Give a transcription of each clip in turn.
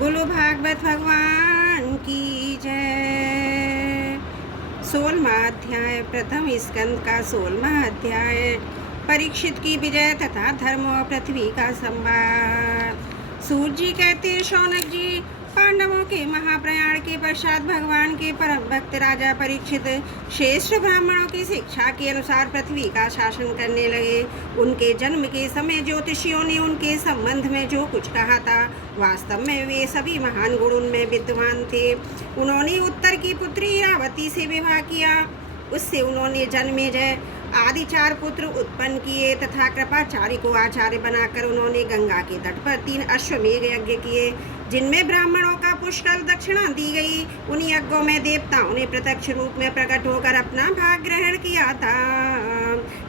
बोलो भागवत भगवान की जय। 16वां अध्याय, प्रथम स्कंद का 16वां अध्याय। परीक्षित की विजय तथा धर्म और पृथ्वी का संवाद। सूर्य जी कहते, शौनक जी, पांडवों के महाप्रयाण के पश्चात भगवान के परम भक्त राजा परीक्षित श्रेष्ठ ब्राह्मणों की शिक्षा के अनुसार पृथ्वी का शासन करने लगे। उनके जन्म के समय ज्योतिषियों ने उनके संबंध में जो कुछ कहा था, वास्तव में वे सभी महान गुण उनमें विद्वान थे। उन्होंने उत्तर की पुत्री इरावती से विवाह किया। उससे उन्होंने जन्मेजय आदि 4 पुत्र उत्पन्न किए तथा कृपाचार्य को आचार्य बनाकर उन्होंने गंगा के तट पर 3 अश्वमेध यज्ञ किए, जिनमें ब्राह्मणों का पुष्कल दक्षिणा दी गई। उन यज्ञों में देवताओं ने प्रत्यक्ष रूप में प्रकट होकर अपना भाग ग्रहण किया था।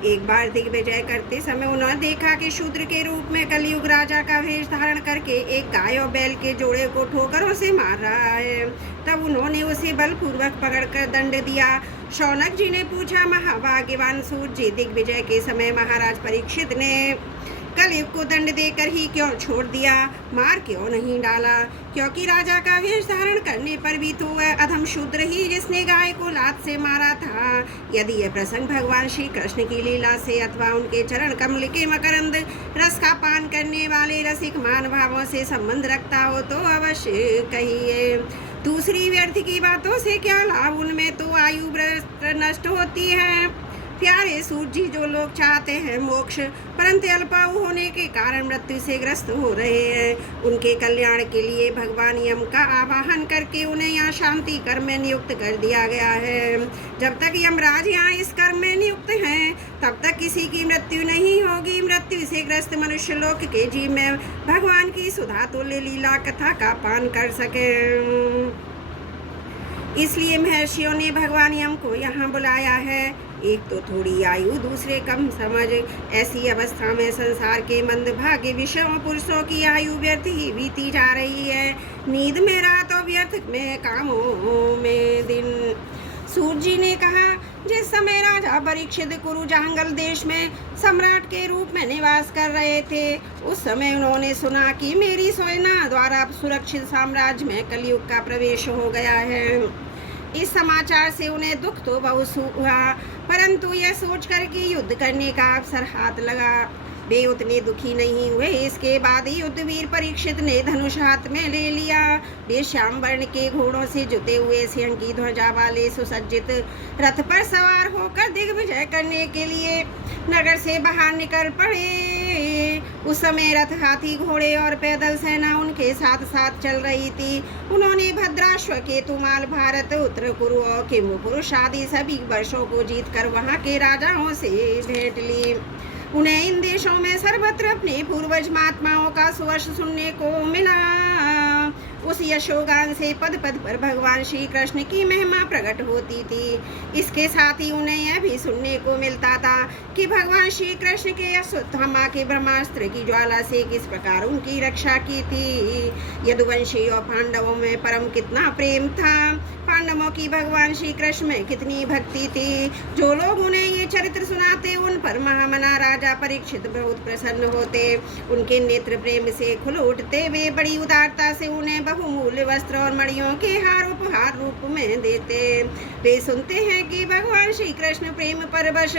एक बार दिग्विजय करते समय उन्होंने देखा कि शूद्र के रूप में कलयुग राजा का वेश धारण करके एक गाय और बैल के जोड़े को ठोकरों से मार रहा है। तब उन्होंने उसे बलपूर्वक पकड़कर दंड दिया। शौनक जी ने पूछा, महाभाग्यवान सूर्य जी, दिग्विजय के समय महाराज परीक्षित ने कलयुग को दंड देकर ही क्यों छोड़ दिया, मार क्यों नहीं डाला? क्योंकि राजा का वेश धारण करने पर भी तो वह अधम शूद्र ही जिसने गाय को लात से मारा था। यदि यह प्रसंग भगवान श्री कृष्ण की लीला से अथवा उनके चरण कमल के मकरंद रस का पान करने वाले रसिक मान भावों से संबंध रखता हो तो अवश्य कहिए। दूसरी व्यर्थ की बातों से क्या लाभ, उनमें तो आयु नष्ट होती है। प्यारे सूर्य जी, जो लोग चाहते हैं मोक्ष परंतु अल्पायु होने के कारण मृत्यु से ग्रस्त हो रहे हैं, उनके कल्याण के लिए भगवान यम का आवाहन करके उन्हें यहाँ शांति कर्म में नियुक्त कर दिया गया है। जब तक यमराज यहाँ इस कर्म में नियुक्त हैं, तब तक किसी की मृत्यु नहीं होगी। मृत्यु से ग्रस्त मनुष्य लोक के जीव में भगवान की सुधा तुल्य लीला कथा का पान कर सके। इसलिए महर्षियों ने भगवान यम को यहाँ बुलाया है। एक तो थोड़ी आयु, दूसरे कम समझ। ऐसी अवस्था में संसार के मंदभागी विषयों पुरुषों की आयु व्यर्थ ही बीती जा रही है। नींद में रात और व्यर्थ में कामों में दिन। सूर्य जी ने कहा, जिस समय राजा परीक्षित कुरु जांगल देश में सम्राट के रूप में निवास कर रहे थे, उस समय उन्होंने सुना कि मेरी सेना द्वारा सुरक्षित साम्राज्य में कलयुग का प्रवेश हो गया है। इस समाचार से उन्हें दुख तो बहुत हुआ, परंतु यह सोचकर कि युद्ध करने का अवसर हाथ लगा, वे उतने दुखी नहीं हुए। इसके बाद युद्धवीर परीक्षित ने धनुष हाथ में ले लिया। वे श्याम वर्ण के घोड़ों से जुते हुए सिंह की ध्वजा वाले सुसज्जित रथ पर सवार होकर दिग्विजय करने के लिए नगर से बाहर निकल पड़े। उस समय रथ, हाथी, घोड़े और पैदल सेना उनके साथ साथ चल रही थी। उन्होंने भद्राश्व, केतुमाल, भारत, उत्तर कुरु और किम्पुरुष आदि सभी वर्षों को जीतकर वहां के राजाओं से भेंट ली। उन्हें इन देशों में सर्वत्र अपने पूर्वज महात्माओं का सुवर्ष सुनने को मिला। उस यशोगान से पद पद पर भगवान श्री कृष्ण की महिमा प्रकट होती थी। इसके साथ ही उन्हें यह भी सुनने को मिलता था कि भगवान श्री कृष्ण के अश्वत्थामा के ब्रह्मास्त्र की ज्वाला से किस प्रकार उनकी रक्षा की थी। यदुवंशी और पांडवों में परम कितना प्रेम था। पांडवों की भगवान श्री कृष्ण में कितनी भक्ति थी। जो लोग उन्हें ये चरित्र सुनाते, उन पर महामना राजा परीक्षित बहुत प्रसन्न होते। उनके नेत्र प्रेम से खुल उठते। वे बड़ी उदारता से उन्हें बहुमूल्य वस्त्र और मणियों के हार उपहार रूप में देते। वे सुनते हैं कि भगवान श्री कृष्ण प्रेम परवश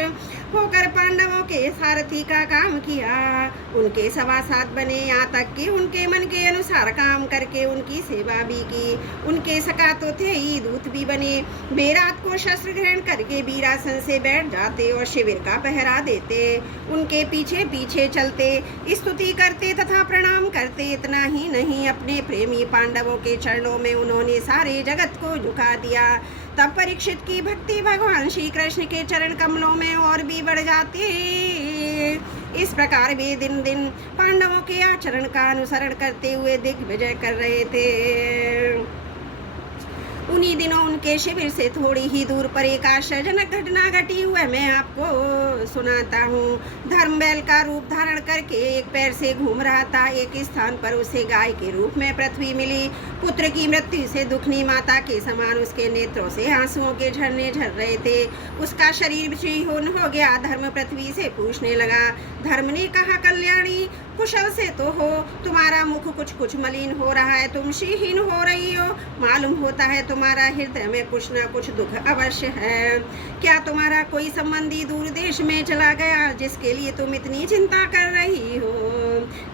होकर पांडवों के सारथी का काम किया, उनके सभासद बने, यहाँ तक कि उनके मन के अनुसार काम करके उनकी सेवा भी की। उनके सखा तो थे ही, दूत भी बने। वे रात को शस्त्र ग्रहण करके वीरासन से बैठ जाते और शिविर का पहरा देते। उनके पीछे पीछे चलते, स्तुति करते तथा प्रणाम करते। इतना ही नहीं, अपने प्रेमी पांडवों के चरणों में उन्होंने सारे जगत को झुका दिया। तब परीक्षित की भक्ति भगवान श्री कृष्ण के चरण कमलों में और भी बढ़ जाती। इस प्रकार वे दिन दिन पांडवों के आचरण का अनुसरण करते हुए दिग्विजय कर रहे थे। उन्हीं दिनों उनके शिविर से थोड़ी ही दूर पर एक आश्चर्यजनक घटना घटी हुई मैं आपको सुनाता हूँ। धर्म बैल का रूप धारण करके एक पैर से घूम रहा था। एक स्थान पर उसे गाय के रूप में पृथ्वी मिली। पुत्र की मृत्यु से दुखनी माता के समान उसके नेत्रों से आंसुओं के झरने झर रहे थे। उसका शरीर क्षीण हो गया। धर्म पृथ्वी से पूछने लगा। धर्म ने कहा, कल्याणी, कुशल से तो हो, तुम्हारा मुख कुछ कुछ मलिन हो रहा है, तुम श्रीहीन हो रही हो, मालूम होता है तुम्हारा हृदय में कुछ न कुछ दुख अवश्य है। क्या तुम्हारा कोई संबंधी दूर देश में चला गया जिसके लिए तुम इतनी चिंता कर रही हो?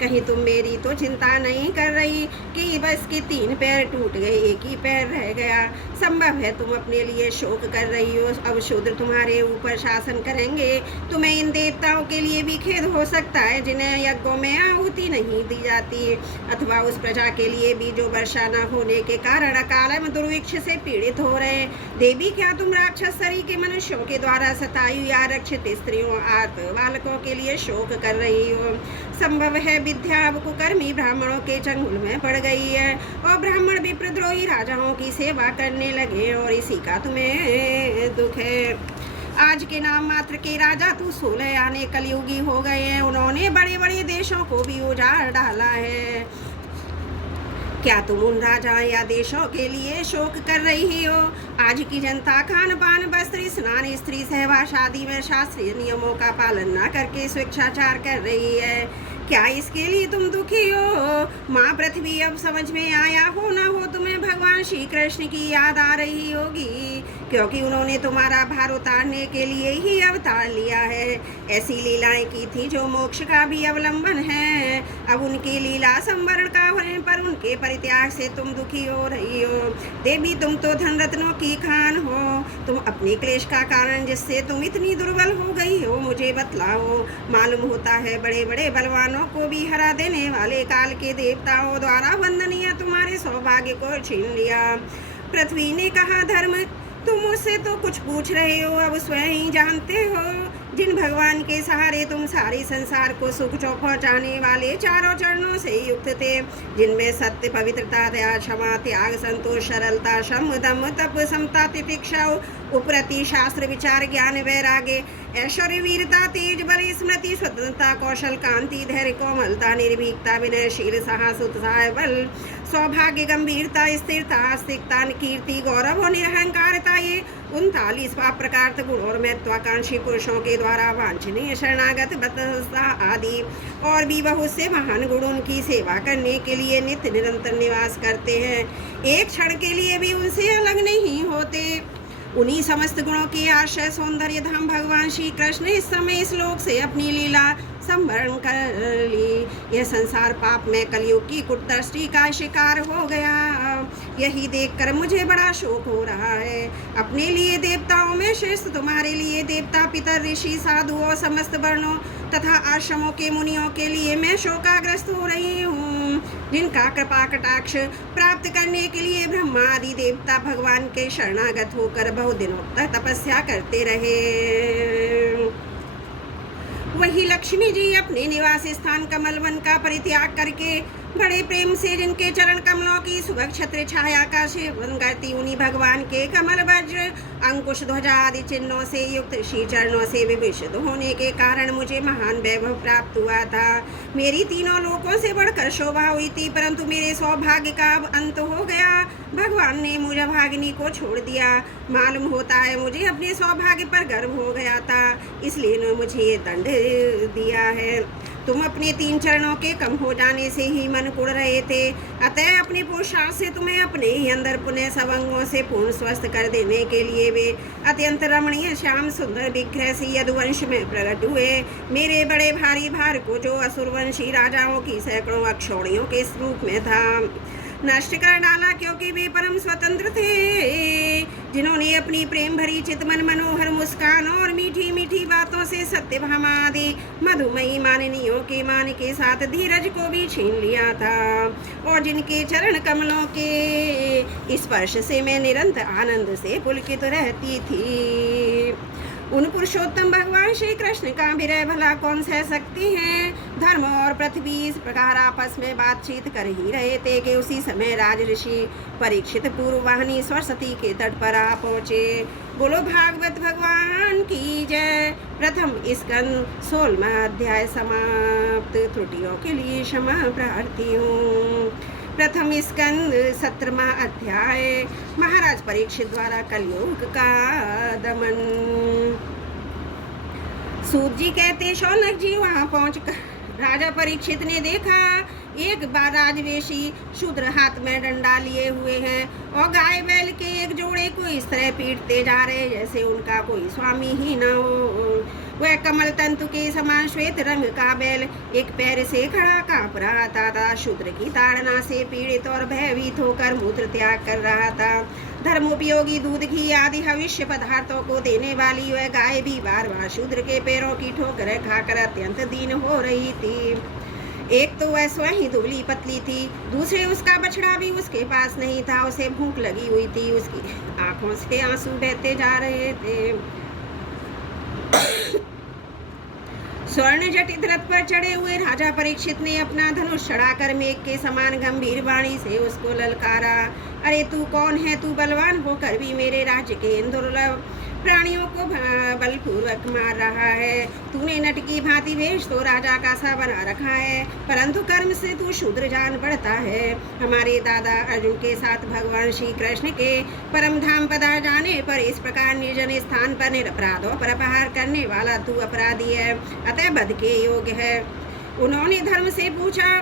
कहीं तुम मेरी तो चिंता नहीं कर रही कि बस के 3 पैर टूट गए, एक ही पैर रह गया। संभव है तुम अपने लिए शोक कर रही हो, अब शूद्र तुम्हारे ऊपर शासन करेंगे। तुम्हें इन देवताओं के लिए भी खेद हो सकता है जिन्हें यज्ञों में आहुति नहीं दी जाती, अथवा उस प्रजा के लिए भी जो वर्षा न होने के कारण अकाल में दुर्भिक्ष से पीड़ित हो रहे। देवी, क्या तुम राक्षस शरीर के मनुष्यों के द्वारा सतायु या रक्षित स्त्रियों आर्त बालकों के लिए शोक कर रही हो? संभव है विद्या अब कुकर्मी ब्राह्मणों के चंगुल में पड़ गई है और ब्राह्मण विप्रद्रोही राजाओं की सेवा करने लगे और इसी का तुम्हें दुख है। आज के नाम मात्र के राजा तू 16 आने कलयुगी हो गए हैं, उन्होंने बड़े बड़े देशों को भी उजाड़ डाला है। क्या तुम उन राजा या देशों के लिए शोक कर रही हो? आज की जनता खान पान वस्त्र स्नान स्त्री सहवास आदि में शास्त्रीय नियमों का पालन न करके स्वेच्छाचार कर रही है। क्या इसके लिए तुम दुखी हो? माँ पृथ्वी, अब समझ में आया हो ना हो तुम्हें भगवान श्री कृष्ण की याद आ रही होगी, क्योंकि उन्होंने तुम्हारा भार उतारने के लिए ही अवतार लिया है। ऐसी लीलाएं की थी जो मोक्ष का भी अवलंबन है। अब उनकी लीला संवरण का होने पर उनके परित्याग से तुम दुखी हो रही हो। देवी, तुम तो धन रत्नों की खान हो, तुम अपने क्लेश का कारण जिससे तुम इतनी दुर्बल हो गई हो मुझे बतलाओ। मालूम होता है बड़े बड़े बलवानों को भी हरा देने वाले काल के देवताओं द्वारा वंदनीय तुम्हारे सौभाग्य को छीन लिया। पृथ्वी ने कहा, धर्म, तुम मुझसे तो कुछ पूछ रहे हो, अब स्वयं ही जानते हो। जिन भगवान के सहारे तुम सारे संसार को सुख पहुंचाने वाले चारों चरणों से युक्त थे, जिनमें सत्य, पवित्रता, दया, क्षमा, त्याग, संतोष, सरलता, शम, दम, तप, समता, तितिक्षा, उपरति, शास्त्र, विचार, ज्ञान, वैराग्य, ऐश्वर्य, वीरता, तेज, बल, स्मृति, स्वतंत्रता, कौशल, कांति, धैर्य, कोमलता, निर्भीकता, विनयशील, साहस, उत्साह, बल, सौभाग्य, गंभीरता, स्थिरता, आस्तिकता, कीर्ति, गौरव और निरहंकारता, ये 39 प्रकार गुण और महत्वाकांक्षी पुरुषों के द्वारा वांछनीय शरणागत बतसा आदि और भी बहुत से महान गुण उनकी सेवा करने के लिए नित्य निरंतर निवास करते हैं, एक क्षण के लिए भी उनसे अलग नहीं होते। उन्हीं समस्त गुणों के आश्रय सौंदर्य धाम भगवान श्री कृष्ण इस समय इस लोक से अपनी लीला संवरण कर ली। यह संसार पाप में कलयुग की कुटदृष्टि का शिकार हो गया। यही देखकर मुझे बड़ा शोक हो रहा है। अपने लिए देवताओं में श्रेष्ठ तुम्हारे लिए देवता, पितर, ऋषि, साधु और समस्त वर्णों तथा आश्रमों के मुनियों के लिए मैं शोकाग्रस्त हो रही हूँ, जिनका कृपा कटाक्ष प्राप्त करने के लिए ब्रह्मा आदि देवता भगवान के शरणागत होकर बहुत दिनों तक तपस्या करते रहे। वही लक्ष्मी जी अपने निवास स्थान कमलवन का परित्याग करके बड़े प्रेम से जिनके चरण कमलों की सुबह छत्र छाया का सेवन करती, उन्हीं भगवान के कमल वज्र अंकुश ध्वजा आदि चिन्हों से युक्त श्री चरणों से विभूषित होने के कारण मुझे महान वैभव प्राप्त हुआ था। मेरी तीनों लोकों से बढ़कर शोभा हुई थी, परंतु मेरे सौभाग्य का अब अंत हो गया। भगवान ने मुझे भागिनी को छोड़ दिया। मालूम होता है मुझे अपने सौभाग्य पर गर्व हो गया था, इसलिए उन्होंने मुझे ये दंड दिया है। तुम अपने 3 चरणों के कम हो जाने से ही मन कुड़ रहे थे, अतः अपने पुरुषार्थ से तुम्हें अपने ही अंदर पुनः सवंगों से पूर्ण स्वस्थ कर देने के लिए वे अत्यंत रमणीय श्याम सुंदर विग्रह से यदुवंश में प्रकट हुए। मेरे बड़े भारी भार को जो असुरवंशी राजाओं की सैकड़ों अक्षौणियों के रूप में था नष्ट कर डाला, क्योंकि वे परम स्वतंत्र थे, जिन्होंने अपनी प्रेम भरी चितमन मनोहर मुस्कान और मीठी मीठी बातों से सत्यभामा आदि मधुमयी माननियों के मान के साथ धीरज को भी छीन लिया था, और जिनके चरण कमलों के स्पर्श से मैं निरंतर आनंद से पुलकित रहती थी। उन पुरुषोत्तम भगवान श्री कृष्ण का विरह भला कौन सह सकते हैं। धर्म और पृथ्वी इस प्रकार आपस में बातचीत कर ही रहे थे कि उसी समय राज ऋषि परीक्षित पूर्ववाहिनी सरस्वती के तट पर आ पहुँचे। बोलो भागवत भगवान की जय। प्रथम स्कंद 16वां अध्याय समाप्त। त्रुटियों के लिए क्षमा प्रार्थी हूँ। प्रथम स्कंद 17वां अध्याय महाराज परीक्षित द्वारा कलयुग का दमन। सूत जी कहते, शौनक जी वहाँ पहुँच राजा परीक्षित ने देखा एक बार राजवेशी शूद्र हाथ में डंडा लिए हुए हैं और गाय बैल के एक जोड़े को इस तरह पीटते जा रहे जैसे उनका कोई स्वामी ही न हो। वह कमल तंतु के समान श्वेत रंग का बैल एक पैर से खड़ा कांप रहा था। शूद्र की ताड़ना से पीड़ित और भयभीत होकर मूत्र त्याग कर रहा था। धर्मोपयोगी दूध घी आदि भविष्य पदार्थों को देने वाली वह गाय भी बार बार शूद्र के पैरों की ठोकरें खाकर अत्यंत दीन हो रही थी। एक तो वह स्वयं ही दुबली पतली थी, दूसरे उसका बछड़ा भी उसके पास नहीं था। उसे भूख लगी हुई थी, उसकी आंखों से आंसू बहते जा रहे थे। स्वर्ण जटित रथ पर चढ़े हुए राजा परीक्षित ने अपना धनुष चढ़ाकर मेघ के समान गंभीर वाणी से उसको ललकारा। अरे तू कौन है? तू बलवान होकर भी मेरे राज्य के इन दुर्लभ प्राणियों को बलपूर्वक मार रहा है। तूने नट की भांति वेश तो राजा का सा बना रखा है, परंतु कर्म से तू शूद्र जान पड़ता है। हमारे दादा अर्जुन के साथ भगवान श्री कृष्ण के परम धाम पधार जाने पर इस प्रकार निर्जन स्थान पर निरपराधों पर अपहार करने वाला तू अपराधी है, अतः वध के योग्य है। उन्होंने धर्म से पूछा,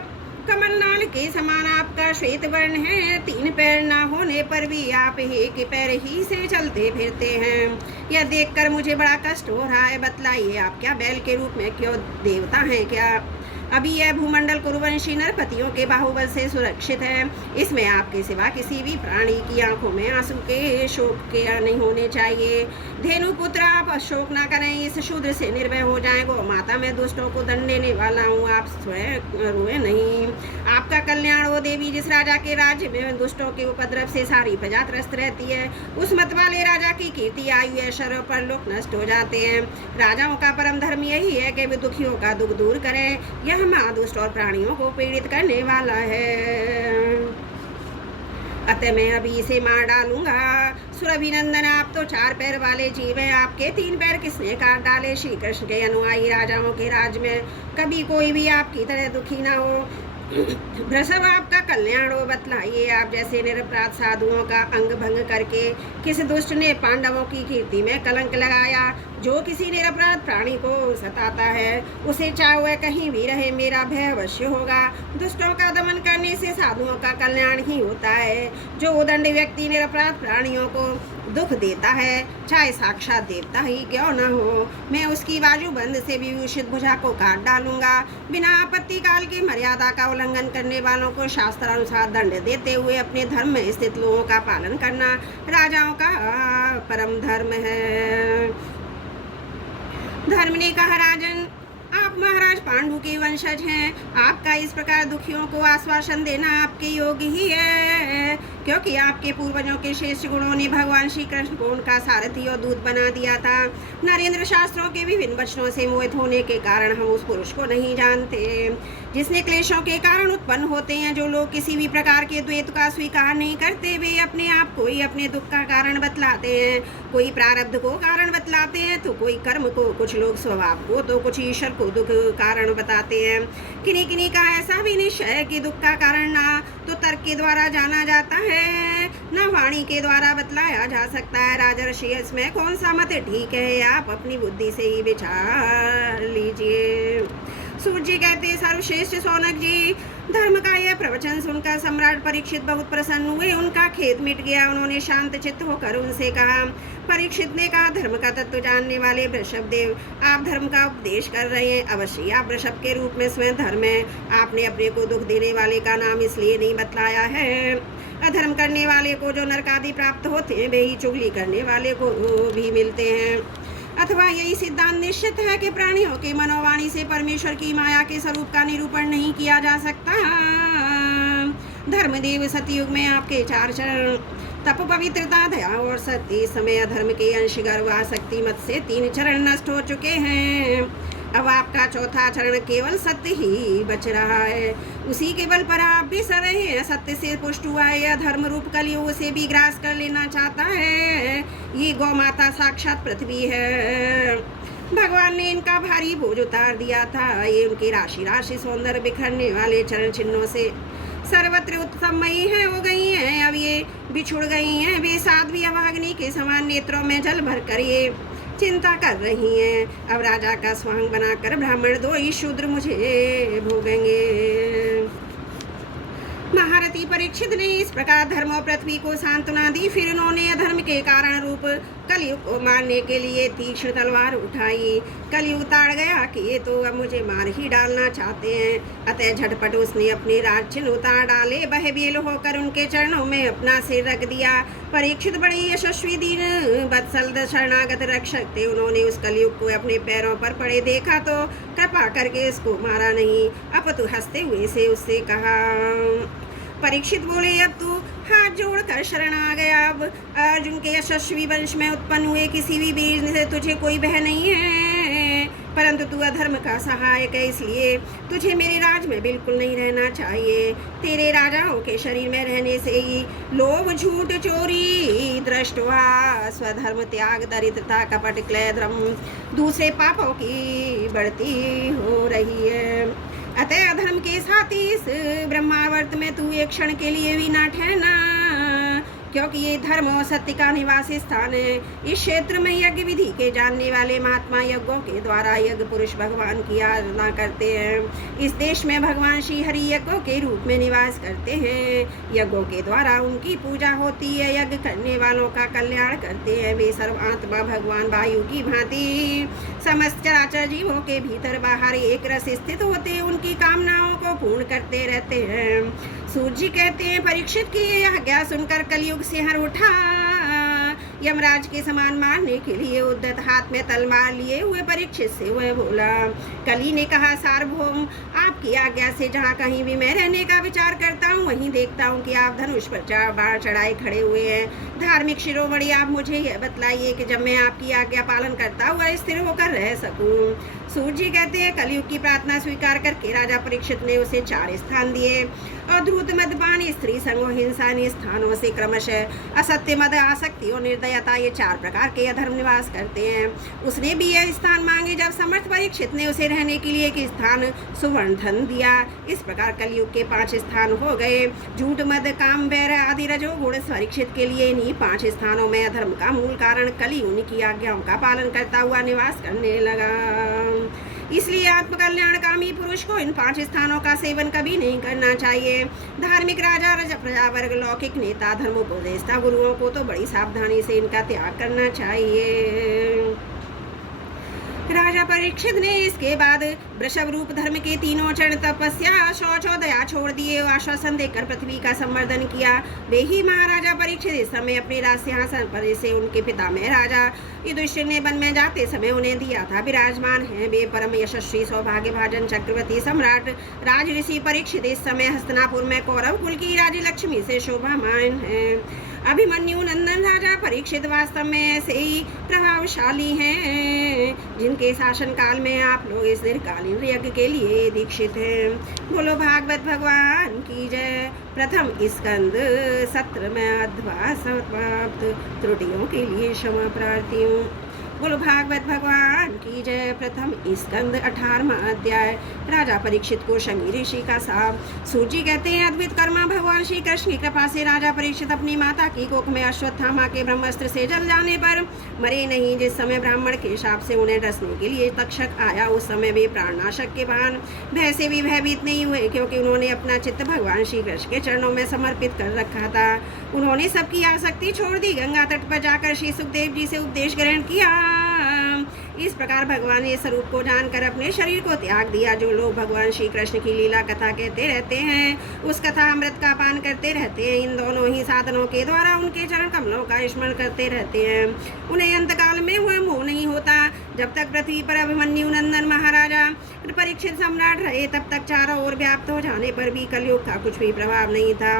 कमलनाल के समान आपका श्वेत वर्ण है, 3 पैर ना होने पर भी आप एक पैर ही से चलते फिरते हैं। यह देखकर मुझे बड़ा कष्ट हो रहा है। बतलाइए, आप क्या बैल के रूप में क्यों देवता हैं क्या? अभी यह भूमंडल कुरुवंशी नरपतियों के बाहुबल से सुरक्षित है। इसमें आपके सिवा किसी भी प्राणी की आंखों में आंसू के शोक के नहीं होने चाहिए। धेनु पुत्र, आप शोक ना करें, इस शूद्र से निर्भय हो जाएं। गो माता, मैं दुष्टों को दंड देने वाला हूँ, आप स्वयं रोए नहीं। आपका कल्याण हो देवी। जिस राजा के राज्य में दुष्टों के उपद्रव से सारी प्रजा त्रस्त रहती है, उस मत वाले राजा की कीर्ति, आयु, ऐश्वर्य और परलोक नष्ट हो जाते हैं। राजाओं का परम धर्म यही है कि वे दुखियों का दुख दूर करें। यह महादुष्ट और प्राणियों को पीड़ित करने वाला है, अतः मैं अभी इसे मार डालूंगा। सुरभिनंदन, आप तो 4 पैर वाले जीव हैं, आपके 3 पैर किसने काट डाले? श्री कृष्ण के अनुयायी राजाओं के राज में कभी कोई भी आपकी तरह दुखी ना हो। वृषभ, आपका कल्याण हो। बतलाइए, आप जैसे निरपराध साधुओं का अंग भंग करके किस दुष्ट ने पांडवों की कीर्ति में कलंक लगाया? जो किसी निरपराध प्राणी को सताता है, उसे चाहे वह कहीं भी रहे, मेरा भय अवश्य होगा। दुष्टों का दमन करने से साधुओं का कल्याण ही होता है। जो उदंड व्यक्ति निरपराध प्राणियों को दुख देता है, चाहे साक्षात देवता ही क्यों न हो, मैं उसकी बाजूबंद से विभूषित भुजा को काट डालूंगा। बिना आपत्ति काल की मर्यादा का उल्लंघन करने वालों को शास्त्र अनुसार दंड देते हुए अपने धर्म में स्थित लोगों का पालन करना राजाओं का परम धर्म है। धर्म ने कहा, राजन, आप महाराज पांडु के वंशज हैं, आपका इस प्रकार दुखियों को आश्वासन देना आपके योग्य ही है, क्योंकि आपके पूर्वजों के श्रेष्ठ गुणों ने भगवान श्री कृष्ण को उनका सारथी और दूत बना दिया था। नरेंद्र शास्त्रों के विभिन्न वचनों से मोहित होने के कारण हम उस पुरुष को नहीं जानते जिसने क्लेशों के कारण उत्पन्न होते हैं। जो लोग किसी भी प्रकार के द्वैत का स्वीकार नहीं करते, वे अपने आप को ही अपने दुख का कारण बतलाते हैं। कोई प्रारब्ध को कारण बतलाते हैं तो कोई कर्म को, कुछ लोग स्वभाव को तो कुछ ईश्वर को दुख कारण बताते हैं। किन्हीं किन्हीं का ऐसा भी निश्चय है कि दुख का कारण ना तो तर्क के द्वारा जाना जाता है, न वाणी के द्वारा बतलाया जा सकता है। राजर्षि, इसमें कौन सा मत ठीक है, आप अपनी बुद्धि से ही विचार लीजिए। सूर्य जी कहते, सर्वश्रेष्ठ सौनक जी, धर्म का यह प्रवचन सुनकर सम्राट परीक्षित बहुत प्रसन्न हुए। उनका खेद मिट गया। उन्होंने शांत चित्त होकर उनसे कहा। परीक्षित ने कहा, धर्म का तत्व जानने वाले वृषभ देव, आप धर्म का उपदेश कर रहे हैं। अवश्य आप वृषभ के रूप में स्वयं धर्म है। आपने अपने को दुख देने वाले का नाम इसलिए नहीं बतलाया है। अधर्म करने वाले को जो नरक आदि प्राप्त होते हैं, वे ही चुगली करने वाले को भी मिलते हैं। अथवा यही सिद्धांत निश्चित है कि प्राणियों के मनोवाणी से परमेश्वर की माया के स्वरूप का निरूपण नहीं किया जा सकता। धर्मदेव, सतयुग में आपके 4 चरण तप, पवित्रता, दया और सत्य, इस समय अधर्म के अंश गर्व आसक्ति मत से 3 चरण नष्ट हो चुके हैं। अब आपका 4था चरण केवल सत्य ही बच रहा है। उसी के बल पर आप भी सर रहे हैं। सत्य से पुष्ट हुआ है। यह धर्म रूप कलयुग से भी ग्रास कर लेना चाहता है। ये गौ माता साक्षात पृथ्वी है। भगवान ने इनका भारी बोझ उतार दिया था। ये उनके राशि राशि सौंदर्य बिखरने वाले चरण चिन्हों से सर्वत्र उत्तमयी है हो गई हैं। अब ये बिछुड़ गई हैं। वे साध्वी अभागिनी के समान नेत्रों में जल भर कर ये चिंता कर रही हैं। अब राजा का स्वांग बनाकर ब्राह्मण 2 ही शूद्र मुझे भोगेंगे। महारथी परीक्षित ने इस प्रकार धर्म और पृथ्वी को सांत्वना दी। फिर उन्होंने अधर्म के कारण रूप कलयुग को मारने के लिए तीक्ष्ण तलवार उठाई। कलयुग ताड़ गया कि ये तो अब मुझे मार ही डालना चाहते हैं। अतः झटपट उसने अपने राज चिन्ह उतार डाले। बहबेल होकर उनके चरणों में अपना सिर रख दिया। परीक्षित बड़े यशस्वी दीन वत्सल शरणागत रक्षक थे। उन्होंने उस कलयुग को अपने पैरों पर पड़े देखा तो कृपा करके इसको मारा नहीं, अपितु हंसते हुए से उससे कहा। परीक्षित बोले, अब तू हाथ जोड़कर शरण आ गया। अब अर्जुन के यशस्वी वंश में उत्पन्न हुए किसी भी वीर से तुझे कोई भय नहीं है, परंतु तू अधर्म का सहायक है, इसलिए तुझे मेरे राज में बिल्कुल नहीं रहना चाहिए। तेरे राजाओं के शरीर में रहने से ही लोभ, झूठ, चोरी, दृष्टवा, स्वधर्म त्याग, दरिद्रता, कपट, क्लय, धर्म, दूसरे पापों की बढ़ती हो रही है। अतः अधर्म के साथ इस ब्रह्मावर्त में तू एक क्षण के लिए भी ना ठहरना, क्योंकि ये धर्म और सत्य का निवास स्थान है। इस क्षेत्र में यज्ञ विधि के जानने वाले महात्मा यज्ञों के द्वारा यज्ञ पुरुष भगवान की आराधना करते हैं। इस देश में भगवान श्री हरि यज्ञों के रूप में निवास करते हैं। यज्ञों के द्वारा उनकी पूजा होती है। यज्ञ करने वालों का कल्याण करते हैं। वे सर्वात्मा भगवान वायु की भांति समस्त चराचर जीवों के भीतर बाहर एक रस स्थित होते उनकी कामनाओं को पूर्ण करते रहते हैं। सूर्य जी कहते हैं, परीक्षित की यह आज्ञा सुनकर कलयुग से हर उठा। यमराज के समान मारने के लिए उद्यत हाथ में तलवार लिए हुए परीक्षित से वह बोला। कली ने कहा, सार्वभौम, आपकी आज्ञा से जहाँ कहीं भी मैं रहने का विचार करता हूँ वहीं देखता हूँ कि आप धनुष पर 4 बार चढ़ाए खड़े हुए हैं। धार्मिक शिरोमणि, आप मुझे यह बतलाइए कि जब मैं आपकी आज्ञा पालन करता हुआ स्थिर होकर रह सकूँ। सूर्य जी कहते हैं, कलयुग की प्रार्थना स्वीकार करके राजा परीक्षित ने उसे 4 स्थान दिए और धूर्त, मदपान, स्त्री संग, हिंसा इन स्थानों से क्रमशः असत्य, मद, आसक्ति और निर्दयता, ये 4 प्रकार के अधर्म निवास करते हैं। उसने भी यह स्थान मांगे। जब समर्थ परीक्षित ने उसे रहने के लिए एक स्थान सुवर्ण धन दिया। इस प्रकार कलयुग के 5 स्थान हो गए। झूठ, मद, काम, वैर आदि रजोगुण परीक्षित के लिए इन्हीं 5 स्थानों में अधर्म का मूल कारण कली उनकी आज्ञाओं का पालन करता हुआ निवास करने लगा। इसलिए आत्मकल्याणकामी पुरुष को इन 5 स्थानों का सेवन कभी नहीं करना चाहिए। धार्मिक राजा, प्रजा वर्ग, लौकिक नेता, धर्मोपदेष्टा, गुरुओं को तो बड़ी सावधानी से इनका त्याग करना चाहिए। राजा परीक्षित ने इसके बाद वृषभ रूप धर्म के 3 चरण, तपस्या, शौच और दया छोड़ दिए और आश्वासन देकर पृथ्वी का संवर्धन किया। वे ही महाराजा परीक्षित इस समय अपने राज सिंहासन पर, जिसे उनके पिता में राजा युधिष्ठिर ने वन में जाते समय उन्हें दिया था, विराजमान हैं। वे परम यशस्वी, सौभाग्य भाजन, चक्रवर्ती सम्राट राज ऋषि परीक्षित इस समय हस्तिनापुर में कौरव कुल की राजी लक्ष्मी से शोभामान हैं। अभिमन्यु नंदन राजा परीक्षित वास्तव में ऐसे ही प्रभावशाली हैं जिनके शासन काल में आप लोग इस दीर्घकालीन यज्ञ के लिए दीक्षित हैं। बोलो भागवत भगवान की जय। प्रथम स्कंद सत्र में अध्वा समाप्त। त्रुटियों के लिए क्षमा प्रार्थी हूँ। बोलो भागवत भगवान की जय। प्रथम स्कंद 18वां अध्याय। राजा परीक्षित को शमी ऋषि का साप। सूर्य जी कहते हैं, अद्भुत कर्मा भगवान श्री कृष्ण की कृपा से राजा परीक्षित अपनी माता की कोख में अश्वत्थामा के ब्रह्मास्त्र से जल जाने पर मरे नहीं। जिस समय ब्राह्मण के शाप से उन्हें डसने के लिए तक्षक आया, उस समय वे प्राणनाशक के वाहन भय से भी भयभीत नहीं हुए, क्योंकि उन्होंने अपना चित्त भगवान श्री कृष्ण के चरणों में समर्पित कर रखा था। उन्होंने सबकी आसक्ति छोड़ दी। गंगा तट पर जाकर श्री सुखदेव जी से उपदेश ग्रहण किया। इस प्रकार भगवान ने स्वरूप को जानकर अपने शरीर को त्याग दिया। जो लोग भगवान श्री कृष्ण की लीला कथा कहते रहते हैं, उस कथा अमृत का पान करते रहते हैं। इन दोनों ही साधनों के द्वारा उनके चरण कमलों का स्मरण करते रहते हैं। उन्हें अंतकाल में वह मोह नहीं होता। जब तक पृथ्वी पर अभिमन्यु नंदन महाराजा परीक्षित सम्राट रहे, तब तक चारों ओर व्याप्त हो जाने पर भी कलयुग का कुछ भी प्रभाव नहीं था।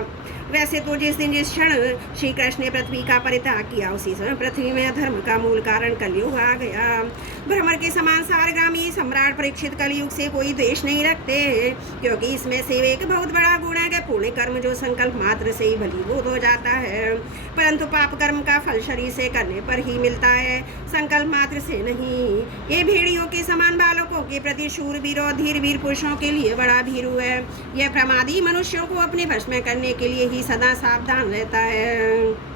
वैसे तो जिस दिन जिस क्षण श्री कृष्ण ने पृथ्वी का परित्याग किया, उसी समय पृथ्वी में अधर्म का मूल कारण कलयुग आ गया। भ्रमर के समान सारगामी सम्राट परीक्षित कलयुग से कोई द्वेष नहीं रखते, क्योंकि इसमें से एक बहुत बड़ा गुण है कि पुण्य कर्म जो संकल्प मात्र से ही भलीभूत हो जाता है, परंतु पाप कर्म का फल शरीर से करने पर ही मिलता है, संकल्प मात्र से नहीं। ये भेड़ियों के समान बालकों के प्रति शूरवीर और धीर वीर पुरुषों के लिए बड़ा भीरू है। यह प्रमादी मनुष्यों को अपने वश में करने के लिए ही सदा सावधान रहता है।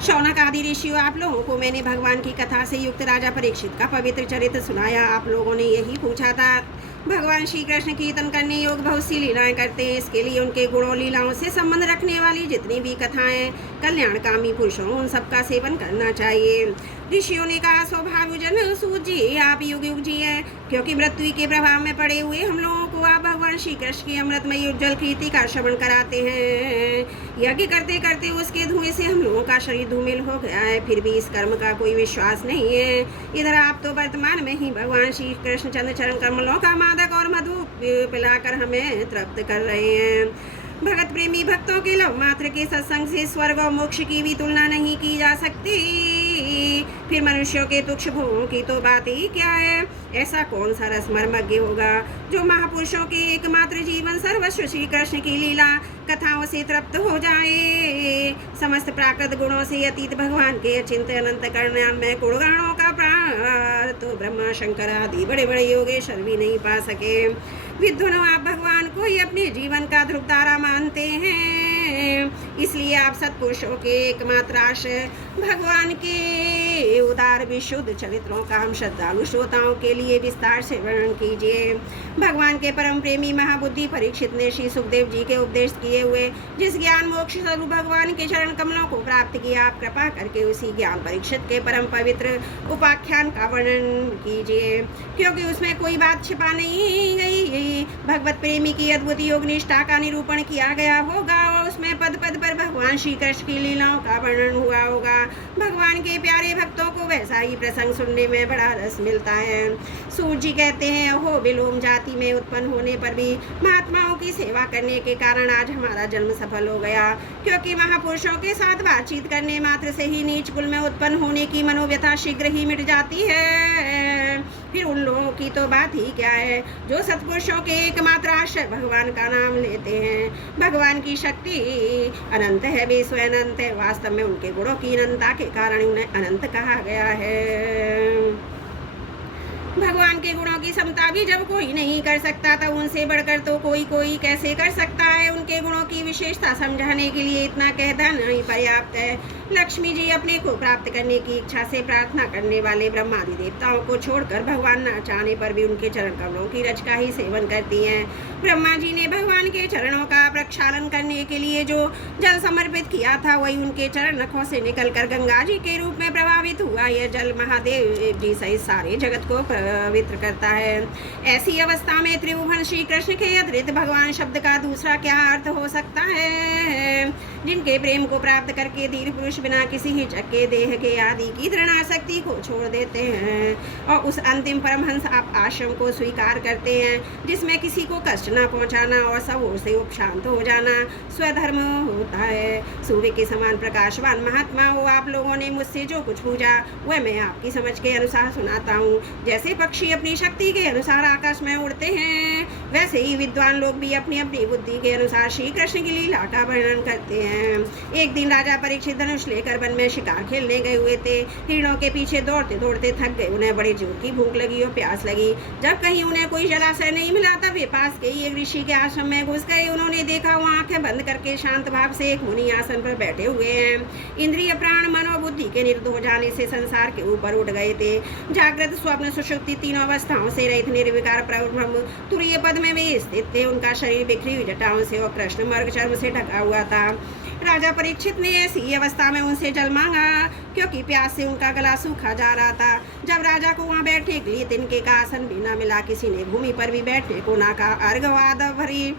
शौनक आदि ऋषियों, आप लोगों को मैंने भगवान की कथा से युक्त राजा परीक्षित का पवित्र चरित्र सुनाया। आप लोगों ने यही पूछा था। भगवान श्री कृष्ण कीर्तन करने योग्य बहुत सी लीलाएं करते हैं। इसके लिए उनके गुणों लीलाओं से संबंध रखने वाली जितनी भी कथाएं कल्याणकामी पुरुषों, उन सबका सेवन करना चाहिए। ऋषियों ने कहा, स्वभावजन सूत जी, आप युग युग जी हैं, क्योंकि मृत्यु के प्रभाव में पड़े हुए हम लोगों को आप भगवान श्री कृष्ण की अमृतमयी उज्जवल कीर्ति का श्रवण कराते हैं। यज्ञ करते करते उसके धुएं से हम लोगों का शरीर धूमिल हो गया है, फिर भी इस कर्म का कोई विश्वास नहीं है। इधर आप तो वर्तमान में ही भगवान श्री कृष्ण चंद्र चरण कमलों का मादक और मधु पिलाकर हमें तृप्त कर रहे हैं। भगत प्रेमी भक्तों के लव मात्र के सत्संग से स्वर्ग और मोक्ष की भी तुलना नहीं की जा सकती। फिर मनुष्यों के तुक्ष भोगों की तो बात ही क्या है। ऐसा कौन सा रसमर्मज्ञ होगा जो महापुरुषों के एकमात्र जीवन सर्वस्व श्री कृष्ण की लीला कथाओं से तृप्त हो जाए। समस्त प्राकृत गुणों से अतीत भगवान के अचिंत्य अनंत करुणामय गुणगानों का प्राण तो ब्रह्मा शंकर आदि बड़े बड़े योगेश्वर भी नहीं पा सके। विद्वानों, आप भगवान को ही अपने जीवन का ध्रुवतारा मानते हैं, इसलिए आप सत्पुरुषों के एकमात्र आश्रय भगवान के उदार विशुद्ध चरित्रों का हम श्रद्धालु श्रोताओं के लिए विस्तार से वर्णन कीजिए। भगवान के परम प्रेमी महाबुद्धि परीक्षित ने श्री सुखदेव जी के उपदेश किए हुए जिस ज्ञान मोक्ष स्वरूप भगवान के चरण कमलों को प्राप्त किया, आप कृपा करके उसी ज्ञान परीक्षित के परम पवित्र उपाख्यान का वर्णन कीजिए, क्योंकि उसमें कोई बात छिपा नहीं गई। भगवत प्रेमी की अद्भुत योग निष्ठा का निरूपण किया गया होगा और उसमें पद पद पर भगवान श्री कृष्ण की लीलाओं का वर्णन हुआ होगा। भगवान के प्यारे भक्तों को वैसा ही प्रसंग सुनने में बड़ा रस मिलता है। सूर्य जी कहते हैं, हो विलोम जाति में उत्पन्न होने पर भी महात्माओं की सेवा करने के कारण आज हमारा जन्म सफल हो गया, क्योंकि महापुरुषों के साथ बातचीत करने मात्र से ही नीच कुल में उत्पन्न होने की मनोव्यथा शीघ्र ही मिट जाती है। फिर उन लोगों की तो बात ही क्या है जो सत्पुरुषों के एकमात्र आश्रय भगवान का नाम लेते हैं। भगवान की शक्ति अनंत है, विश्व अनंत है। वास्तव में उनके गुणों की अनंतता के कारण उन्हें अनंत कहा गया है। भगवान के गुणों की समता भी जब कोई नहीं कर सकता तब उनसे बढ़कर तो कोई कैसे कर सकता है। उनके गुणों की विशेषता समझाने के लिए इतना कह देना नहीं पर्याप्त है। लक्ष्मी जी अपने को प्राप्त करने की इच्छा से प्रार्थना करने वाले ब्रह्मादि देवताओं को छोड़कर भगवान न चाहने पर भी उनके चरण कमलों की रज का ही सेवन करती हैं। ब्रह्मा जी ने भगवान के चरणों का प्रक्षालन करने के लिए जो जल समर्पित किया था वही उनके चरण नखों से निकलकर गंगा जी के रूप में प्रभावित हुआ। यह जल महादेव जी सहित सारे जगत को पवित्र करता है। ऐसी अवस्था में त्रिभुवन श्री कृष्ण के अतिरिक्त भगवान शब्द का दूसरा क्या अर्थ हो सकता है। जिनके प्रेम को प्राप्त करके धीर पुरुष बिना किसी हिचक के देह के आदि की दृढ़ासक्ति को छोड़ देते हैं और उस अंतिम परमहंस आश्रम को स्वीकार करते हैं जिसमें किसी को कष्ट न पहुंचाना और सब ओर से उपशांत हो जाना स्वधर्म होता है। सूर्य के समान प्रकाशवान महात्मा हो, आप लोगों ने मुझसे जो कुछ पूछा वह मैं आपकी समझ के अनुसार सुनाता हूँ। जैसे पक्षी अपनी शक्ति के अनुसार आकाश में उड़ते हैं, वैसे ही विद्वान लोग भी अपनी अपनी बुद्धि के अनुसार श्री कृष्ण की लीला का वर्णन करते हैं। एक दिन राजा परीक्षित धनुष लेकर वन में शिकार खेलने गए हुए थे। हिरणों के पीछे दौड़ते दौड़ते थक गए। उन्हें बड़ी जोर की भूख लगी और प्यास लगी। जब कहीं उन्हें कोई जलाशय नहीं मिला तब वे पास के ही एक ऋषि के आश्रम में घुस गए। उन्होंने देखा वहाँ आंखें बंद करके शांत भाव से एक मुनि आसन पर बैठे हुए हैं। इंद्रिय प्राण मन और बुद्धि के निरुद्ध हो जाने से संसार के ऊपर उठ गए थे। जागृत स्वप्न सुषुप्ति तीनों अवस्थाओं से रहित निर्विकार ब्रह्म तुरीय पद में वे स्थित थे। उनका शरीर बिखरी हुई जटाओं से और कृष्ण मर्ग चर्म से ढका हुआ था। राजा परीक्षित ने ऐसी अवस्था में उनसे जल मांगा, क्योंकि प्यास से उनका गला सूखा जा रहा था। जब राजा को वहां बैठने के लिए तिनके का आसन भी न मिला, किसी ने भूमि पर भी बैठने को ना कहा। अर्घवाद भरी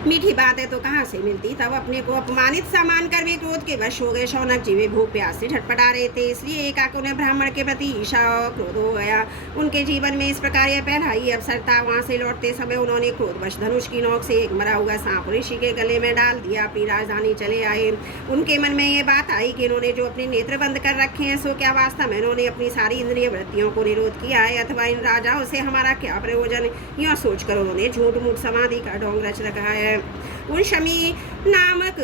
मीठी बातें तो कहाँ से मिलती। तब अपने को अपमानित सा मानकर वे क्रोध के वश हो गए। शौनक जी वे भूख प्यास से झटपटा रहे थे, इसलिए एकाएक उन्हें ब्राह्मण के प्रति ईर्ष्या और क्रोध हो गया। उनके जीवन में इस प्रकार यह पहला ही अवसर था। वहाँ से लौटते समय उन्होंने क्रोधवश धनुष की नोक से एक मरा हुआ सांप ऋषि के गले में डाल दिया। अपनी राजधानी चले आए। उनके मन में ये बात आई कि इन्होंने जो अपने नेत्र बंद कर रखे हैं सो क्या वास्तव में इन्होंने अपनी सारी इंद्रिय वृत्तियों को निरोध किया है, अथवा इन राजाओं से हमारा क्या प्रयोजन। यह सोचकर उन्होंने झूठ मूठ समाधि का ढोंग रच रखा है। उन शमी नामक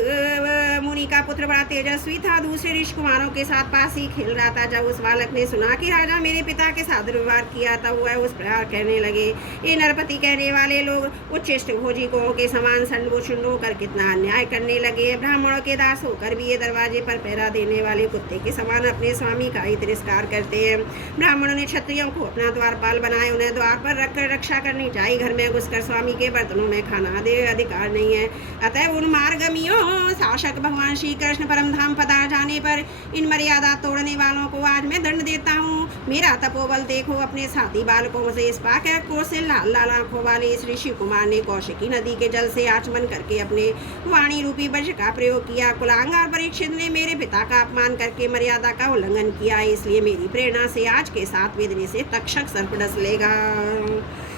मुनि का पुत्र बड़ा तेजस्वी था। दूसरे ऋषि कुमारों के साथ पास ही खेल रहा था। जब उस बालक ने सुना कि राजा मेरे पिता के साथ दुर्व्यवहार किया, तब वह उस प्रकार कहने लगे, ये नरपति कहने वाले लोग उच्चिष्ट भोजी को के समान संडोषुंड होकर कितना अन्याय करने लगे। ब्राह्मणों के दास होकर भी ये दरवाजे पर पहरा देने वाले कुत्ते के समान अपने स्वामी का ही तिरस्कार करते हैं। ब्राह्मणों ने क्षत्रियों को अपना द्वारपाल बनाए, उन्हें द्वार पर रखकर रक्षा करनी चाहिए। घर में घुसकर स्वामी के बर्तनों में खाना दे अधिकार नहीं है। अतः उन मार्गमियों शासक भगवान श्री कृष्ण परम धाम पधार जाने पर इन मर्यादा तोड़ने वालों को आज मैं दंड देता हूँ। मेरा तपोबल देखो। अपने साथी बालकों से इस पाकर कौशल लाल लाल आंखों वाले इस ऋषि कुमार ने कौशिकी नदी के जल से आचमन करके अपने वाणी रूपी वज्र का प्रयोग किया। कुलांगार परीक्षित ने मेरे पिता का अपमान करके मर्यादा का उल्लंघन किया, इसलिए मेरी प्रेरणा से आज के 7वें दिन से तक्षक सर्प डस लेगा।